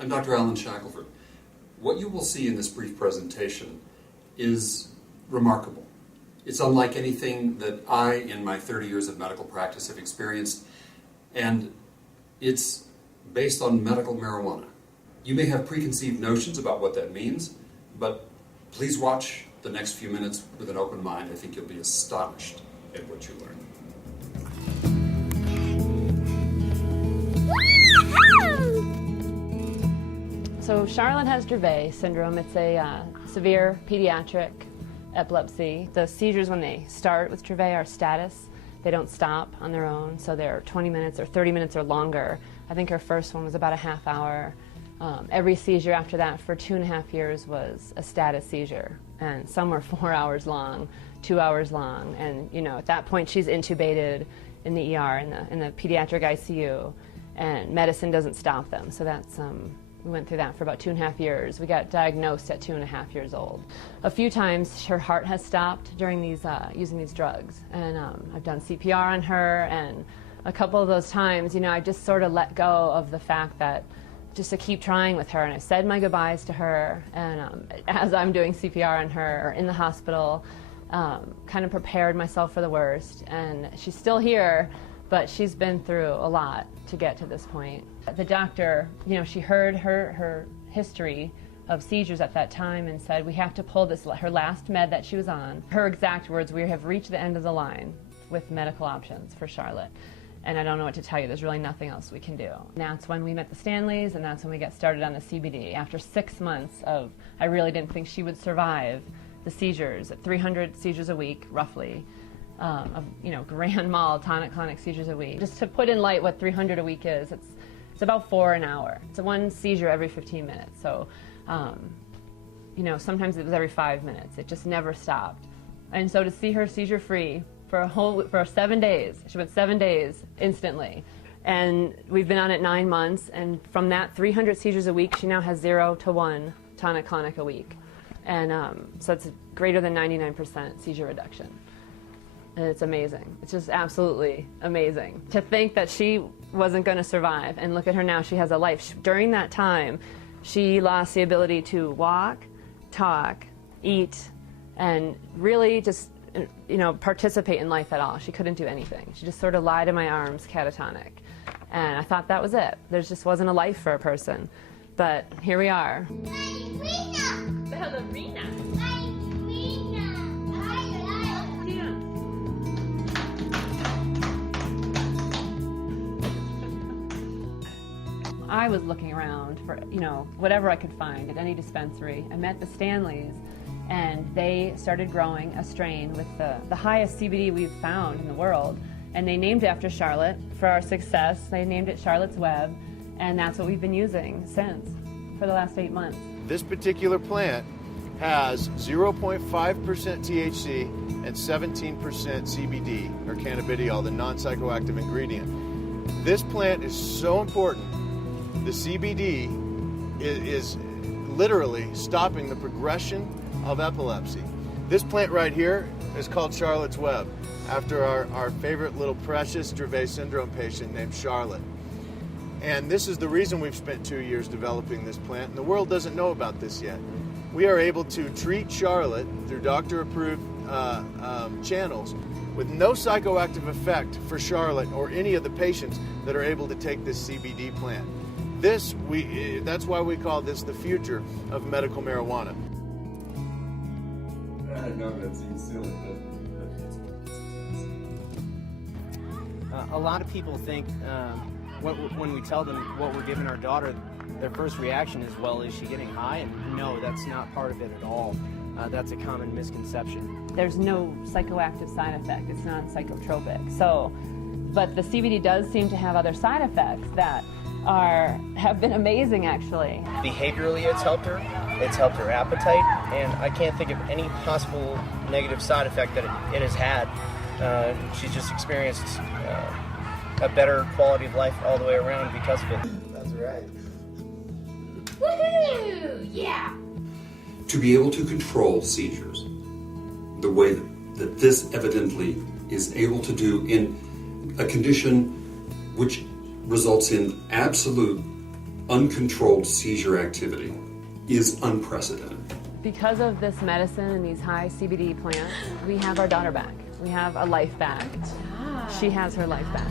I'm Dr. Alan Shackelford. What you will see in this brief presentation is remarkable. It's unlike anything that I, in my 30 years of medical practice, have experienced, and it's based on medical marijuana. You may have preconceived notions about what that means, but please watch the next few minutes with an open mind. I think you'll be astonished at what you learn. So Šarlot has Dravet Syndrome. It's a severe pediatric epilepsy. The seizures when they start with Dravet are status. They don't stop on their own, so they're 20 minutes or 30 minutes or longer. I think her first one was about a half hour. Every seizure after that for 2.5 years was a status seizure, and some were 4 hours long, 2 hours long, and you know, at that point she's intubated in the ER, in the pediatric ICU, and medicine doesn't stop them. So that's we went through that for about 2.5 years. We got diagnosed at 2.5 years old. A few times her heart has stopped during these using these drugs, and I've done CPR on her, and a couple of those times, you know, I just sort of let go of the fact that just to keep trying with her, and I said my goodbyes to her, and as I'm doing CPR on her or in the hospital, kind of prepared myself for the worst. And she's still here, but she's been through a lot to get to this point. The doctor, you know, she heard her history of seizures at that time and said, we have to pull this, her last med that she was on. Her exact words, we have reached the end of the line with medical options for Šarlot. And I don't know what to tell you, there's really nothing else we can do. And that's when we met the Stanleys, and that's when we got started on the CBD. After 6 months of, I really didn't think she would survive the seizures, 300 seizures a week, roughly, of, you know, grand mal, tonic-clonic seizures a week. Just to put in light what 300 a week is, it's about 4 an hour. It's one seizure every 15 minutes. So, you know, sometimes it was every 5 minutes. It just never stopped. And so to see her seizure-free for 7 days, she went 7 days instantly. And we've been on it 9 months, and from that 300 seizures a week, she now has 0 to 1 tonic-clonic a week. And so it's greater than 99% seizure reduction. And it's amazing. It's just absolutely amazing. To think that she wasn't going to survive, and look at her now, she has a life. During that time, she lost the ability to walk, talk, eat, and really just, you know, participate in life at all. She couldn't do anything. She just sort of lied in my arms, catatonic. And I thought that was it. There just wasn't a life for a person. But here we are. Ballerina. I was looking around for, you know, whatever I could find at any dispensary. I met the Stanleys, and they started growing a strain with the highest CBD we've found in the world. And they named it after Šarlot for our success. They named it Šarlot's Web, and that's what we've been using since, for the last 8 months. This particular plant has 0.5% THC and 17% CBD, or cannabidiol, the non-psychoactive ingredient. This plant is so important. The CBD is literally stopping the progression of epilepsy. This plant right here is called Šarlot's Web, after our favorite little precious Dravet Syndrome patient named Šarlot. And this is the reason we've spent 2 years developing this plant, and the world doesn't know about this yet. We are able to treat Šarlot through doctor-approved channels with no psychoactive effect for Šarlot or any of the patients that are able to take this CBD plant. That's why we call this the future of medical marijuana. I know that seems silly, but a lot of people think when we tell them what we're giving our daughter, their first reaction is, well, is she getting high? And no, that's not part of it at all. That's a common misconception. There's no psychoactive side effect. It's not psychotropic. So, but the CBD does seem to have other side effects that have been amazing, actually. Behaviorally, it's helped her appetite, and I can't think of any possible negative side effect that it has had. She's just experienced a better quality of life all the way around because of it. that's right. Woohoo! Yeah! To be able to control seizures the way that this evidently is able to do in a condition which results in absolute uncontrolled seizure activity is unprecedented. Because of this medicine and these high CBD plants, we have our daughter back. We have a life back. She has her life back.